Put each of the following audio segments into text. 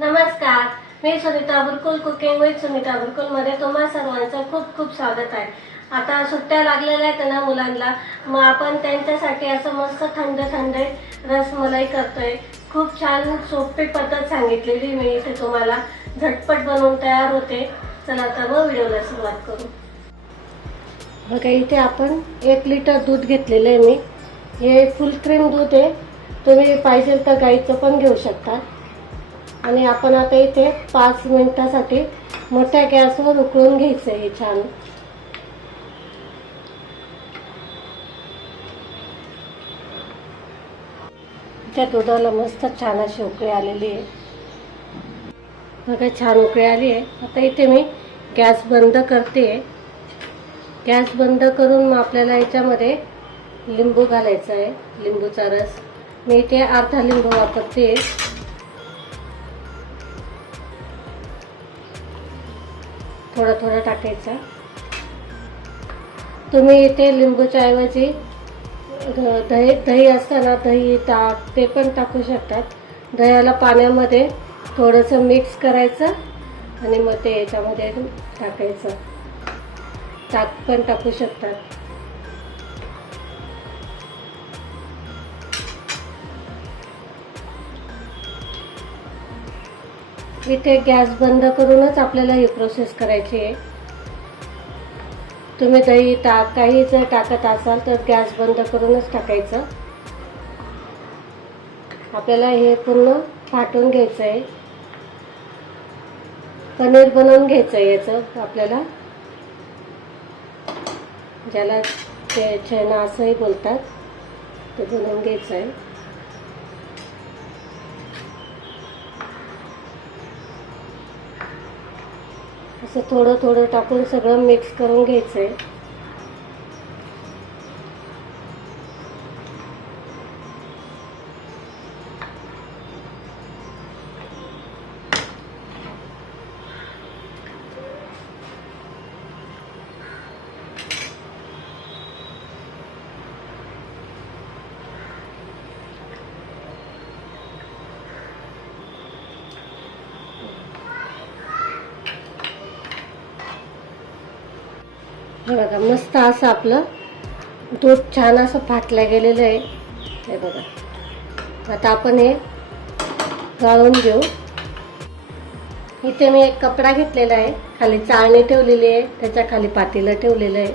नमस्कार मी Sunita Burkul cooking with Sunita बुरकुलमध्ये तुम्हा सर्वांचं खूप खूप स्वागत आहे. आता सुट्ट्या लागलेल्या आहेत ना मुलांना मग आपण त्यांच्यासाठी असं मस्त थंड थंड रसमलाई करतोय. खूप छान सोपी पद्धत सांगितलेली मी इथे तुम्हाला. झटपट बनवून तयार होते. चला तर मग व्हिडिओला सुरुवात करू. बघा इथे आपण एक लिटर दूध घेतलेलं आहे मी. हे फुल क्रीम दूध आहे. तुम्ही पाहिजे तर गाईचं पण घेऊ शकता. आणि आपण आता इथे पाच मिनिटासाठी मोठ्या गॅसवर उकळून घ्यायचं हे छान. त्या दुधाला मस्त छान अशी उकळी आलेली आहे. बघा छान उकळी आली आहे. आता इथे मी गॅस बंद करते. गॅस बंद करून मग आपल्याला याच्यामध्ये लिंबू घालायचा आहे लिंबूचा रस. मी इथे अर्धा लिंबू वापरते. थोडा थोडा टाकायचा. तुम्ही इथे लिंबूच्या ऐवजी दही दही असताना दही ताक ते पण टाकू शकतात. दह्याला पाण्यामध्ये थोडंसं मिक्स करायचं आणि मग ते याच्यामध्ये टाकायचं. ताक पण टाकू शकतात. इथे गॅस बंद करूनच आपल्याला ही प्रोसेस करायची आहे. तुम्ही दही ताक काही जर टाकत असाल तर गॅस बंद करूनच टाकायचं. आपल्याला हे पूर्ण फाटून घ्यायचं आहे पनीर बनवून घ्यायचं आहे याचं आपल्याला. ज्याला ते छेना असंही बोलतात ते बनवून घ्यायचं आहे असं थोडं थोडं टाकून सगळं मिक्स करून घ्यायचं आहे हे बघा मस्त असं आपलं दूध छान असं फाटलं गेलेलं आहे. हे बघा. आता आपण हे गाळून घेऊ. इथे मी एक कपडा घेतलेला आहे. खाली चाळणी ठेवलेली आहे. त्याच्याखाली पातेलं ठेवलेलं आहे.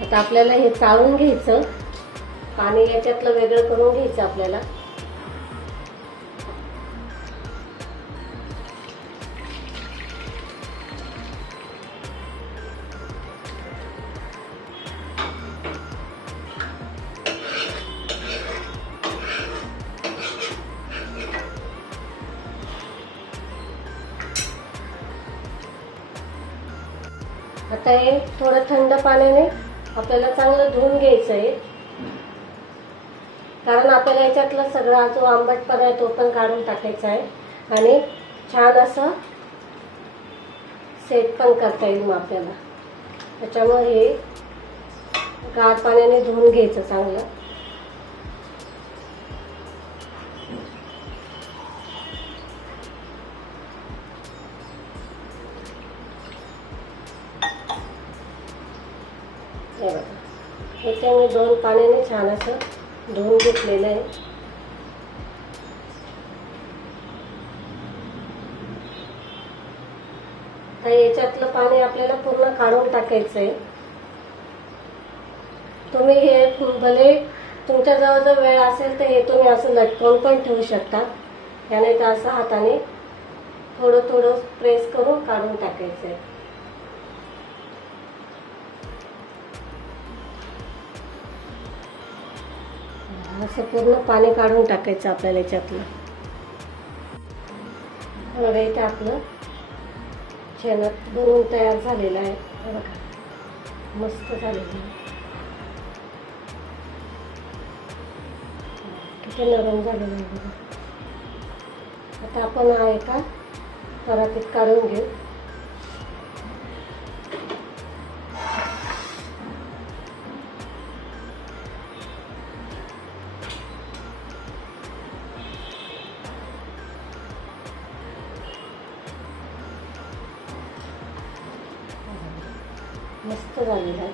आता आपल्याला हे चाळून घ्यायचं. पाणी याच्यातलं वेगळं करून घ्यायचं आपल्याला. आता हे थोडं थंड पाण्याने आपल्याला चांगलं धुवून घ्यायचं आहे कारण आपल्याला याच्यातला सगळा जो आंबटपणा आहे तो पण काढून टाकायचा आहे. आणि छान असं सेट पण करता येईल मग आपल्याला. त्याच्यामुळे हे गार पाण्याने धुवून घ्यायचं चांगलं. छान असं धुवून घेतलेलं आहे. तर याच्यातलं पाणी आपल्याला पूर्ण काढून टाकायचं आहे. तुम्ही हे भले तुमच्याजवळ जर वेळ असेल तर हे तुम्ही असं लटकवून पण ठेवू शकता. त्याने तर असं हाताने थोडं थोडं प्रेस करून काढून टाकायचं आहे. असं पूर्ण पाणी काढून टाकायचं आपल्याला याच्यातलं. बघा इथे आपलं शेणात बनवून तयार झालेलं आहे. बघा मस्त झालेलं आहे. किती नरम झालेलं आहे बघा. आता आपण आहे का परातीत काढून घेऊ. मस्त झालेला आहे.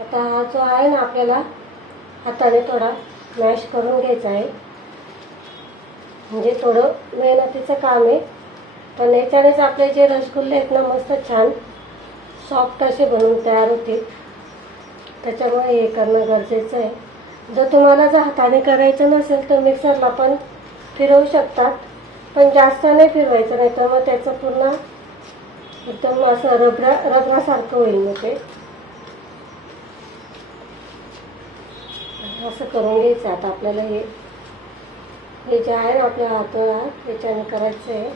आता हा जो आहे ना आपल्याला हाताने थोडा मॅश करून घ्यायचा आहे. म्हणजे थोडं मेहनतीचं काम आहे. पण याच्यानेच आपले जे रसगुल्ले आहेत ना मस्त छान सॉफ्ट असे बनवून तयार होतील. त्याच्यामुळे हे करणं गरजेचं आहे. जर तुम्हाला जर हाताने करायचं नसेल तर मिक्सरला पण फिरवू शकतात. पण जास्त नाही फिरवायचं नाही तर मग त्याचं पूर्ण एकदम असं रबरा रबरासारखं होईल मग ते? असं करून घ्यायचं आता आपल्याला हे. हे जे आहे ना आपल्या हातोळा त्याच्याने करायचं आहे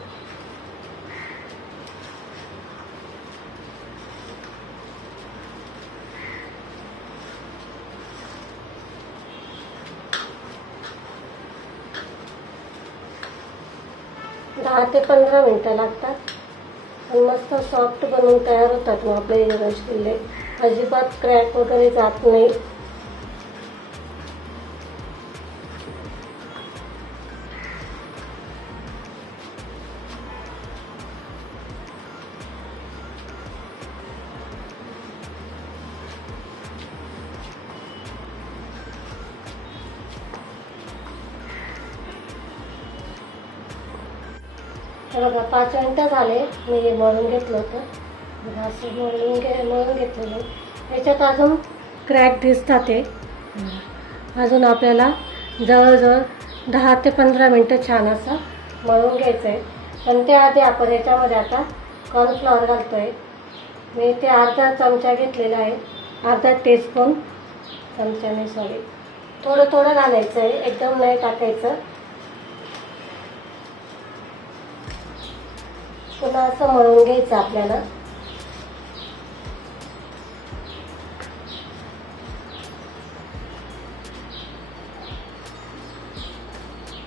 दहा ते पंधरा मिनटं लागतात. मस्त सॉफ्ट बनवून तयार होतात मग आपले हे किल्ले अजिबात क्रॅक वगैरे जात नाही. पाच मिनटं झाले. मी हे मळून घेतलं होतं. असं मळून घे मळून घेतलेलं याच्यात अजून क्रॅक दिसतात ते. अजून आपल्याला जवळजवळ दहा ते पंधरा मिनटं छान असं मळून घ्यायचं आहे पण त्याआधी आपण याच्यामध्ये आता कॉर्नफ्लॉवर घालतो आहे मी ते अर्धा चमचा घेतलेला आहे. अर्धा टीस्पून चमच्याने सॉरी थोडं थोडं घालायचं आहे एकदम नाही टाकायचं. पुन्हा असं मळून घ्यायचं आपल्याला.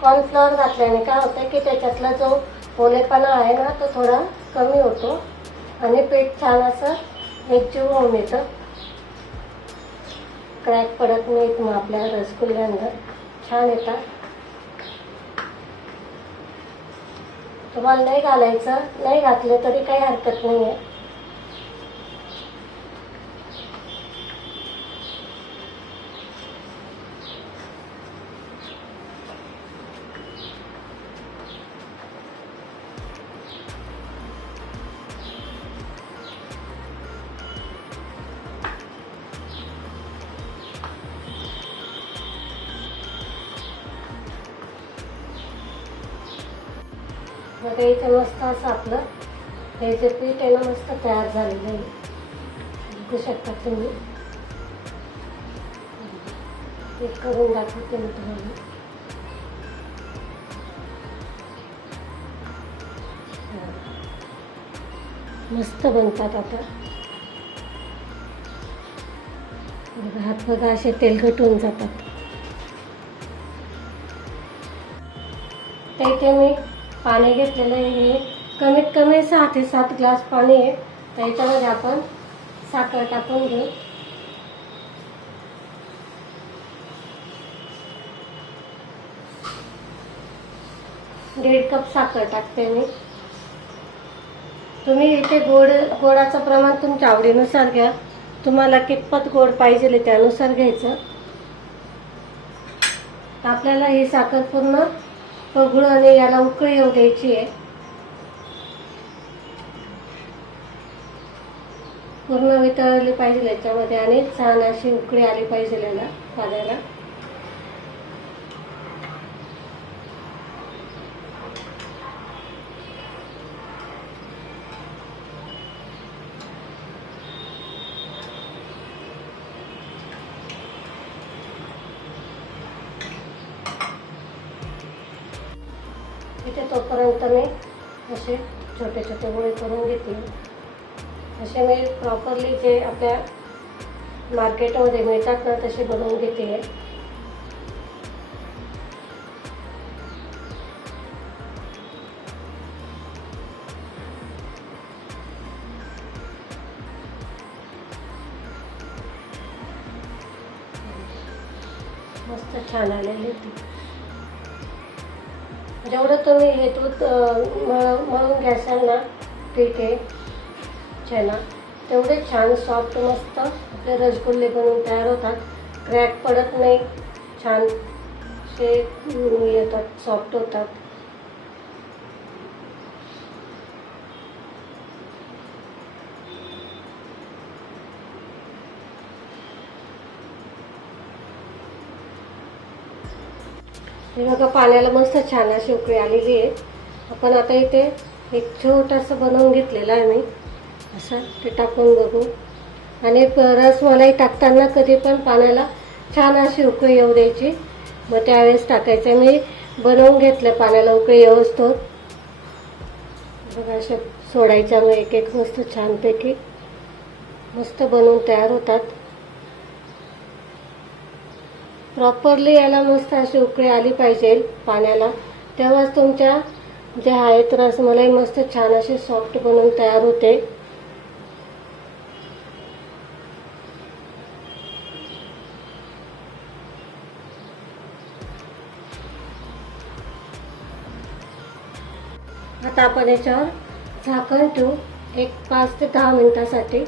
कॉर्नफ्लॉवर घातल्याने काय होतं की त्याच्यातला जो ओलेपणा आहे ना तो थोडा कमी होतो आणि पीठ छान असं एकजीव होऊन येतं. क्रॅक पडत नाहीत मग आपल्या रसगुल्ल्यांवर. छान येतात. तुम्हाला नाही घालायचं नाही घातलं तरी काही हरकत नाही आहे मग इथे मस्त असं आपलं हे जे पीठ आहे ना मस्त तयार झालेलं आहे. बघू शकता तुम्ही. एक करून दाखवते मी तुम्हाला. मस्त बनतात आता. हात बघा असे तेलकट होऊन जातात. ते मी पाणी घेतलेलं आहे हे. कमीत कमी सहा ते सात ग्लास पाणी आहे. तर याच्यामध्ये आपण साखर टाकून घेऊ. दीड कप साखर टाकते मी. तुम्ही इथे गोड गोडाचं प्रमाण तुमच्या आवडीनुसार घ्या. तुम्हाला कितपत गोड पाहिजे त्यानुसार घ्यायचं. आपल्याला ही साखर पूर्ण पगळू आणि याला उकळी येऊ द्यायची आहे. पूर्ण वितळली पाहिजे याच्यामध्ये आणि छान अशी उकळी आली पाहिजे याला पाण्याला गोळे असे मी प्रॉपरली जे आपल्या मार्केटमध्ये मिळतात ना तसे बनवून घेते. आहे मस्त छान आलेली ती जेवढं तुम्ही हे दूध मळून घ्यासाल ना पीठ आहे. छाना तेवढे छान सॉफ्ट मस्त आपले रसगुल्ले बनवून तयार होतात. क्रॅक पडत नाही. छान असे येतात सॉफ्ट होतात. हे बघा पाण्याला मस्त छान अशी उकळी आलेली आहे. आपण आता इथे एक छोटंसं बनवून घेतलेलं आहे मी. असं ते टाकून बघू. आणि रस रसमलाई टाकताना कधी पण पाण्याला छान अशी उकळी येऊ द्यायची. मग त्यावेळेस टाकायचं. मी बनवून घेतलं पाण्याला उकळी येऊस्तोवर बघा अशा सोडायच्या मग एक एक मस्त छानपैकी मस्त बनवून तयार होतात. प्रॉपरली याला मस्त अशी उकळी आली पाहिजे पाण्याला. तेव्हाच तुमच्या जे आहे तर असं मलाही मस्त छान अशी सॉफ्ट बनवून तयार होते. आता आपण याच्यावर झाकण ठेवू. एक पाच ते दहा मिनिटासाठी.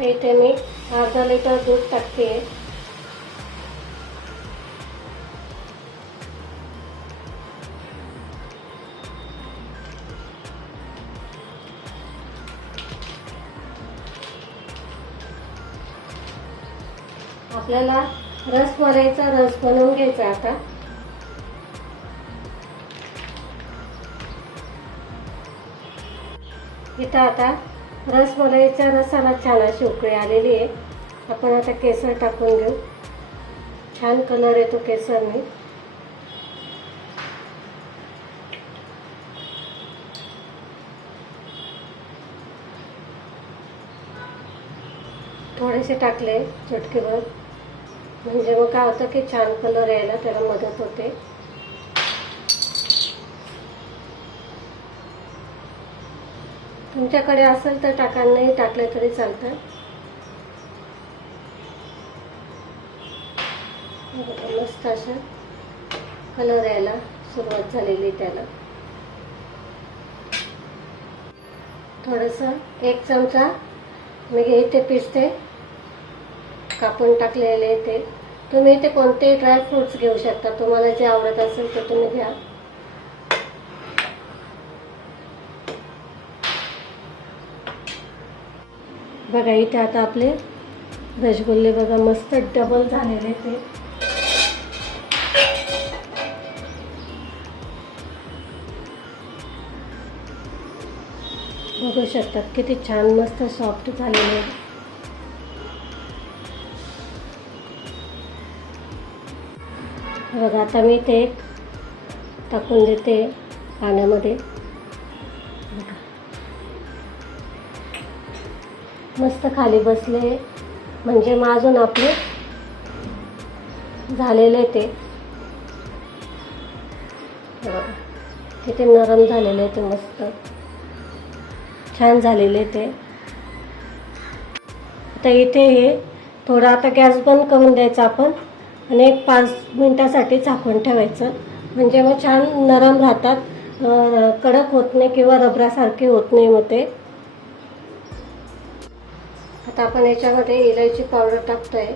इथे मी अर्धा लिटर दूध टाकते आपल्याला रसमलाईचा रस बनवून घ्यायचा आता. इथं आता रसमलाईच्या रसाला छान अशी उकळी आलेली आहे. आपण आता केसर टाकून घेऊ. छान कलर येतो केसरने. थोडेसे टाकले चटकेवर म्हणजे मग काय होतं की छान कलर यायला त्याला मदत होते. तुमच्याकडे असेल तर टाकांनाही टाकलं टाकले तरी चालतं. मस्त असं कलर यायला सुरुवात झालेली त्याला. थोडंसं एक चमचा मी इथे पिसते. कापून टाकलेले ते. तुम्ही इथे कोणतेही ड्रायफ्रुट्स घेऊ शकता. तुम्हाला जे आवडत असेल ते तुम्ही घ्या. बघा इथे आता आपले रसगुल्ले बघा मस्त डबल झालेले ते. बघू शकतात किती छान मस्त सॉफ्ट झालेले बघा आता मी ते टाकून देते पाण्यामध्ये. बघा. मस्त खाली बसले. म्हणजे मग अजून आपले झालेले ते. किती नरम झालेले ते मस्त. छान झालेले ते. आता इथे हे थोडं आता गॅस बंद करून द्यायचा आपण. आणि एक पाच मिनटासाठी झाकून ठेवायचं. म्हणजे मग छान नरम राहतात. कडक होत नाही किंवा रबरासारखे होत नाही मग ते. आता आपण याच्यामध्ये इलायची पावडर टाकतोय.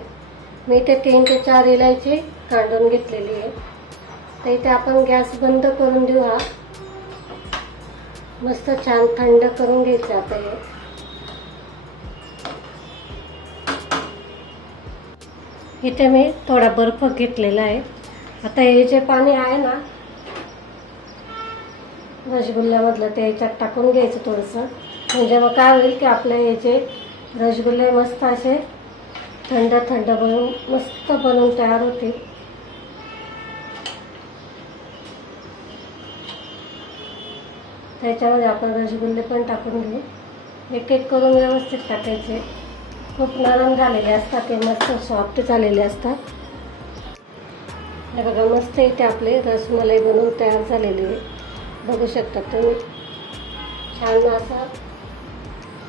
मी इथे तीन ते चार इलायची काढून घेतलेली आहे. तर इथे आपण गॅस बंद करून देऊ हा. मस्त छान थंड करून घ्यायचं आता हे. इथे मी थोडा बर्फ घेतलेला आहे. आता हे जे पाणी आहे ना रसगुल्ल्यामधलं ते याच्यात टाकून घ्यायचं थोडंसं. म्हणजे मग काय होईल की आपले हे जे रसगुल्ले मस्त असे थंड थंड बनवून मस्त बनवून तयार होतील. त्याच्यामध्ये आपण रसगुल्ले पण टाकून घेऊ. एक एक करून व्यवस्थित टाकायचे. खूप नरम झालेले असतात ते मस्त सॉफ्ट झालेले असतात. हे बघा मस्त इथे आपले रसमलाई बनवून तयार झालेली आहे. बघू शकता तुम्ही. छान असं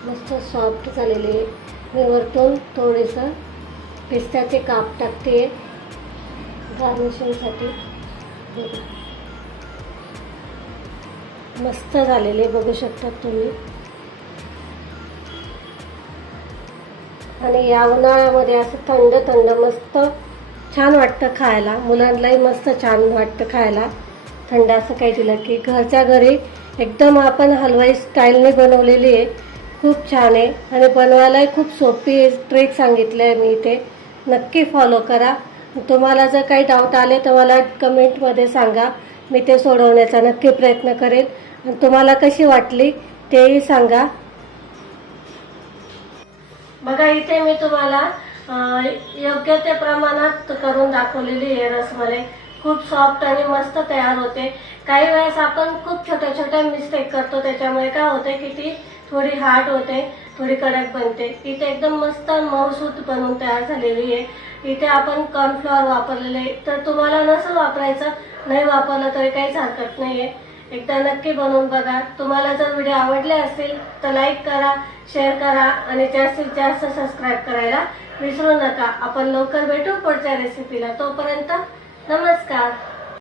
मस्त सॉफ्ट झालेली आहे. मी वरतून थोडंसं पिस्त्याचे काप टाकते. गार्निशिंगसाठी मस्त झालेले बघू शकता तुम्ही. आणि या उन्हाळ्यामध्ये असं थंड थंड मस्त छान वाटतं खायला. मुलांनाही मस्त छान वाटतं खायला. थंड असं काही दिलं की घरच्या घरी एकदम आपण हलवाई स्टाईलने बनवलेली आहे. खूप छान आहे. आणि बनवायलाही खूप सोपी ट्रिक सांगितली आहे मी इथे. नक्की फॉलो करा. तुम्हाला जर काही डाऊट आले तर मला कमेंटमध्ये सांगा. मी ते सोडवण्याचा नक्की प्रयत्न करेन आणि तुम्हाला कशी वाटली तेही सांगा. बघा इथे मी तुम्हाला योग्य ते प्रमाणात करून दाखवलेली आहे रसमलाई खूप सॉफ्ट आणि मस्त तयार होते. काही वेळेस आपण खूप छोट्या छोट्या मिस्टेक करतो त्याच्यामुळे काय होते की ती थोडी हार्ड होते थोडी कडक बनते. इथे एकदम मस्त मऊसूत बनवून तयार झालेली आहे. इथे आपण कॉर्नफ्लॉवर वापरलेले तर तुम्हाला नसं वापरायचं नाही वापरलं तरी काहीच हरकत नाही आहे एकदा नक्की बनवून बघा. तुम्हाला जर व्हिडिओ आवडले असतील तर लाईक करा शेअर करा आणि जास्तीत जास्त सबस्क्राईब करायला विसरू नका. आपण लवकर भेटू पुढच्या रेसिपीला तोपर्यंत नमस्कार.